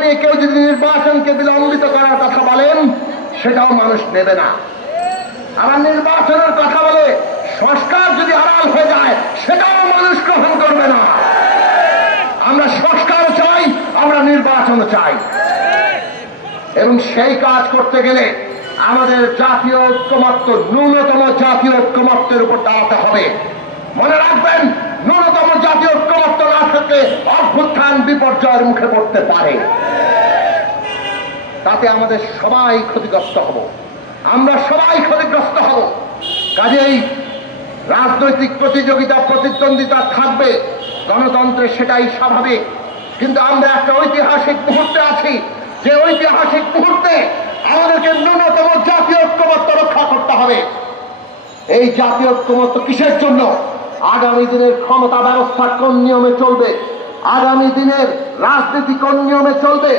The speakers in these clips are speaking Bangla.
শুনিয়ে কেউ যদি নির্বাচনকে বিলম্বিত করার কথা বলেন, সেটাও মানুষ নেবে না। আবার নির্বাচনের কথা বলে সংস্কার যদি আড়াল হয়ে যায়, সেটাও মানুষ গ্রহণ করবে না। আমরা সংস্কারও চাই, আমরা নির্বাচনও চাই, এবং সেই কাজ করতে গেলে আমাদের জাতীয় ঐক্যমত্য, ন্যূনতম জাতীয় ঐক্যমত্যের উপর দাঁড়াতে হবে। মনে রাখবেন, ন্যূনতম জাতীয় ঐক্যমত্য না থাকলে অভ্যুত্থান বিপর্যয়ের মুখে পড়তে পারে। তাতে আমাদের সবাই ক্ষতিগ্রস্ত হব, আমরা সবাই ক্ষতিগ্রস্ত হব। কাজেই রাজনৈতিক প্রতিযোগিতা, প্রতিদ্বন্দ্বিতা থাকবে, গণতন্ত্রে সেটাই স্বাভাবিক। কিন্তু আমরা একটা ঐতিহাসিক মুহূর্তে আছি, যে ঐতিহাসিক মুহূর্তে আমাদেরকে ন্যূনতম জাতীয় ঐক্যমত্য রক্ষা করতে হবে। এই জাতীয় ঐক্যমত্য কিসের জন্য? আগামী দিনের ক্ষমতা ব্যবস্থা কোন নিয়মে চলবে, আগামী দিনের রাজনীতি কোন নিয়মে চলবে,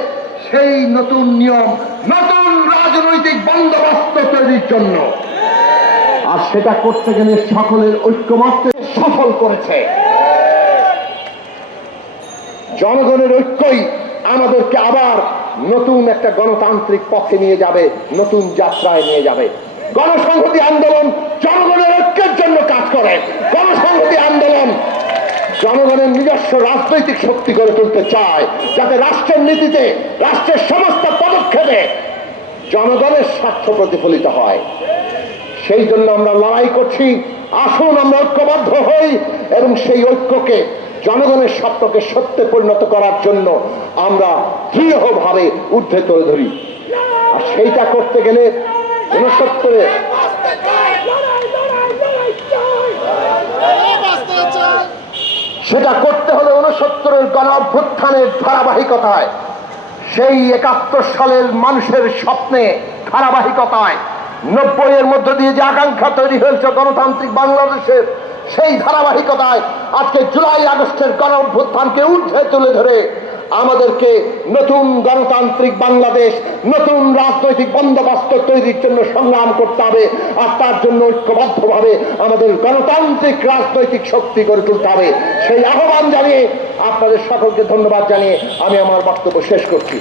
সেই নতুন নিয়ম, নতুন রাজনৈতিক বন্দোবস্ত তৈরির জন্য। আর সেটা করতে গেলে সকলের ঐক্যমত্যে সফল করেছে। জনগণের ঐক্যই আমাদেরকে আবার নতুন একটা গণতান্ত্রিক পথে নিয়ে যাবে, নতুন যাত্রায় নিয়ে যাবে। গণসংহতি আন্দোলন জনগণের ঐক্যের জন্য কাজ করে। গণসংহতি আন্দোলন জনগণের নিজস্ব রাজনৈতিক শক্তি গড়ে তুলতে চায়, যাতে রাষ্ট্রের নীতিতে, রাষ্ট্রের সমস্ত পদক্ষেপে জনগণের স্বার্থ প্রতিফলিত হয়। সেই জন্য আমরা লড়াই করছি। আসুন আমরা ঐক্যবদ্ধ হই এবং সেই ঐক্যকে, জনগণের স্বার্থকে সত্যে পরিণত করার জন্য আমরা দৃঢ়ভাবে ঊর্ধ্বে তুলে ধরি। আর সেইটা করতে গেলে 69-এ সেটা করতে হলে 69-এর গণ অভ্যুত্থানের ধারাবাহিকতায়, সেই 71 সালের মানুষের স্বপ্নে ধারাবাহিকতায়, 90-এর মধ্য দিয়ে যে আকাঙ্ক্ষা তৈরি হয়েছে গণতান্ত্রিক বাংলাদেশের, সেই ধারাবাহিকতায় আজকে জুলাই আগস্টের গণ অভ্যুত্থানকে ঊর্ধ্বে তুলে ধরে আমাদেরকে নতুন গণতান্ত্রিক বাংলাদেশ, নতুন রাজনৈতিক বন্দোবস্ত তৈরির জন্য সংগ্রাম করতে হবে। আর তার জন্য ঐক্যবদ্ধভাবে আমাদের গণতান্ত্রিক রাজনৈতিক শক্তি গড়ে তুলতে হবে। সেই আহ্বান জানিয়ে আপনাদের সকলকে ধন্যবাদ জানিয়ে আমি আমার বক্তব্য শেষ করছি।